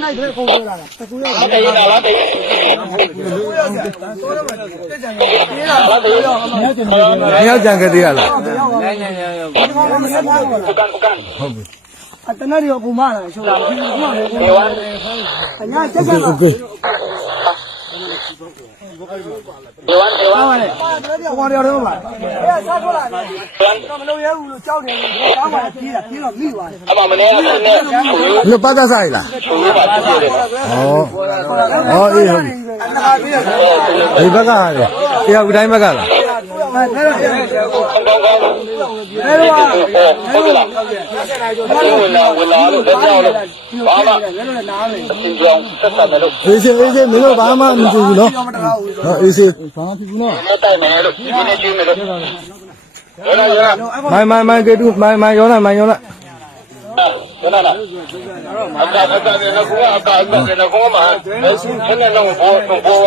那这工作了，这主要。拉低，你要讲给dia lah. 不干。啊，在那里要不骂了，是吧？给完。人家这个嘛。给完。忘掉了吧？哎，啥出来？他们老业务交的，赶快批了没完。阿爸们呢？你把它晒了。哦，哦，哎baga le. Ya udai baga lah. အေးစေမင်းတို့ဘာမှမကြည့်ဘူးနော်အေးစေဘာမှဖြစ်ဘူးနော်မိုင်ကေတူမိုင်ရောလိုက်ရောလာအကာနေတော့ကအကာနေတော့မှာဆင်းနေတော့ဘော